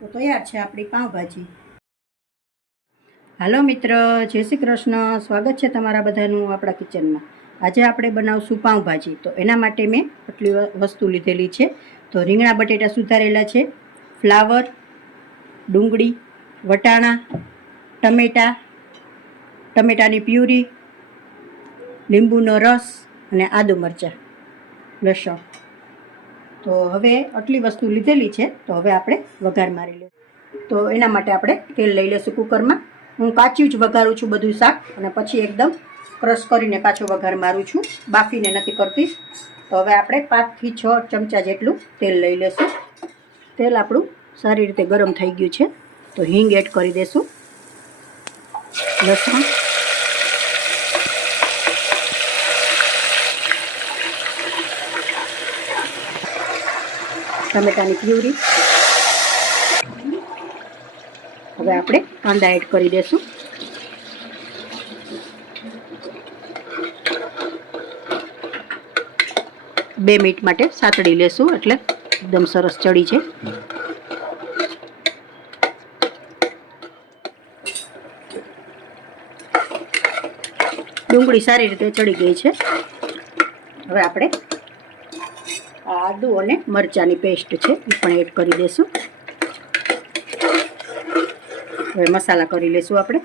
તો તૈયાર છે આપણી પાઉંભાજી। હાલો મિત્ર, જય શ્રી કૃષ્ણ, સ્વાગત છે તમારા બધાનું આપણા કિચનમાં। આજે આપણે બનાવશું પાઉંભાજી। તો એના માટે મેં આટલી વસ્તુ લીધેલી છે। તો રીંગણા બટેટા સુધારેલા છે, ફ્લાવર, ડુંગળી, વટાણા, ટમેટાની પ્યુરી, લીંબુનો રસ અને આદુ મરચાં, લસણ। તો હવે આટલી વસ્તુ લીધેલી છે। તો હવે આપણે વઘાર મારી લઈએ। તો એના માટે આપણે તેલ લઈ લઈશું કુકરમાં। હું કાચું જ વઘારું છું બધું શાક, અને પછી એકદમ ક્રશ કરીને પાછો વઘાર મારું છું, બાફીને નથી કરતી। તો હવે આપણે 5 થી 6 ચમચા જેટલું તેલ લઈ લઈશું। તેલ આપણું સારી રીતે ગરમ થઈ ગયું છે। તો હિંગ એડ કરી દઈશું, લસણ, ટમેટાની પ્યુરી। હવે આપણે કાંદા એડ કરી દઈશું। બે મિનિટ માટે સાતડી લેશું એટલે એકદમ સરસ ચડી છે। ડુંગળી સારી રીતે ચડી ગઈ છે। હવે આપણે આદુ અને મરચાંની પેસ્ટ છે એ પણ એડ કરી દઈશું। હવે મસાલા કરી લઈશું આપણે।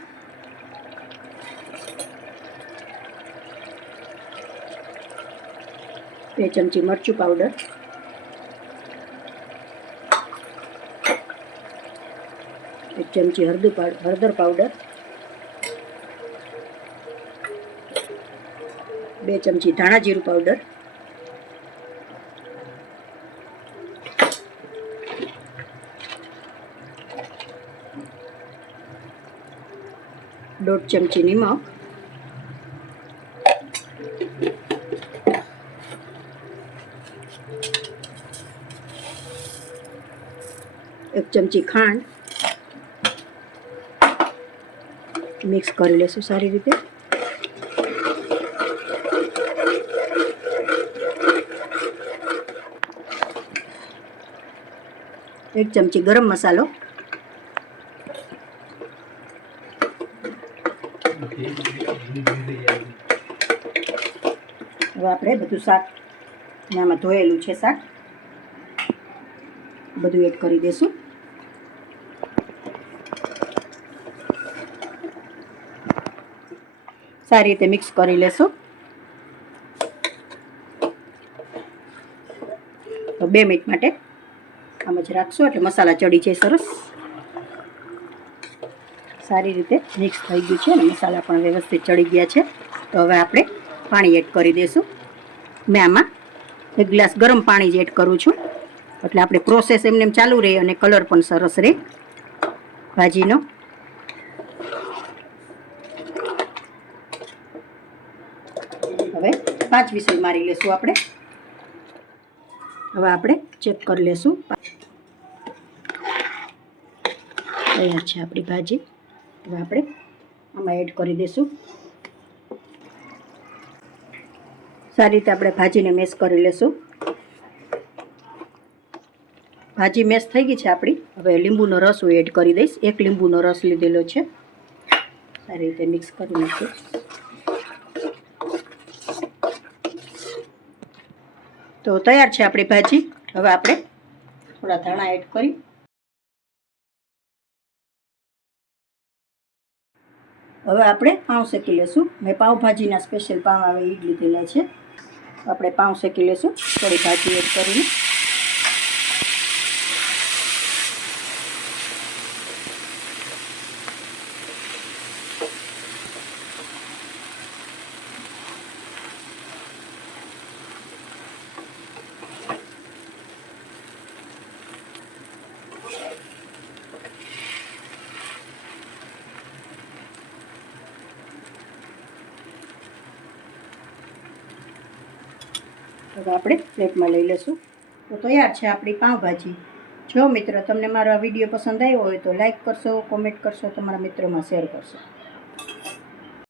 બે ચમચી મરચું પાવડર, 1 ચમચી હળદર પાવડર, 2 ચમચી ધાણા જીરું પાવડર, 1/2 ચમચી નિમક, 1 ચમચી ખાંડ। મિક્સ કરી લેશું સારી રીતે। એક ચમચી ગરમ મસાલો, હવે આપણે બધું શાક આમાં ધોયેલું છે શાક બધું એડ કરી દઈશું। સારી રીતે મિક્સ કરી લેશું। તો 2 મિનિટ માટે આમ જ રાખશું એટલે મસાલા ચડી જાય સરસ। સારી રીતે મિક્સ થઈ ગયું છે અને મસાલા પણ વ્યવસ્થિત ચડી ગયા છે। તો હવે આપણે પાણી એડ કરી દઈશું। મેં આમાં 1 ગ્લાસ ગરમ પાણી જ એડ કરું છું, એટલે આપણે પ્રોસેસ એમને ચાલુ રહે અને કલર પણ સરસ રહે ભાજીનો। હવે 5 વિસલ મારી લેશું આપણે। હવે આપણે ચેક કરી લેશું। તૈયાર છે આપણી ભાજી। હવે આપણે આમાં એડ કરી દઈશું। સારી રીતે આપણે ભાજીને મેશ કરી લેશું। ભાજી મેશ થઈ ગઈ છે આપણી। હવે લીંબુનો રસ હું એડ કરી દઈશ। 1 લીંબુનો રસ લીધેલો છે। સારી રીતે મિક્સ કરી લઈશું। તો તૈયાર છે આપણી ભાજી। હવે આપણે થોડા ધાણા એડ કરી હવે આપણે પાઉં શેકી લેશું। મેં પાઉંભાજીના સ્પેશિયલ પાઉં આવે એ જ લીધેલા છે। આપણે પાઉં શેકી લેશું થોડી ભાજી એડ કરીને। હવે આપણે પ્લેટમાં લઈ લઈશું। તો તૈયાર છે આપણી પાઉંભાજી। જો મિત્રો તમને મારો આ વિડીયો પસંદ આવ્યો હોય તો લાઈક કરશો, કોમેન્ટ કરશો, તમારા મિત્રોમાં શેર કરશો।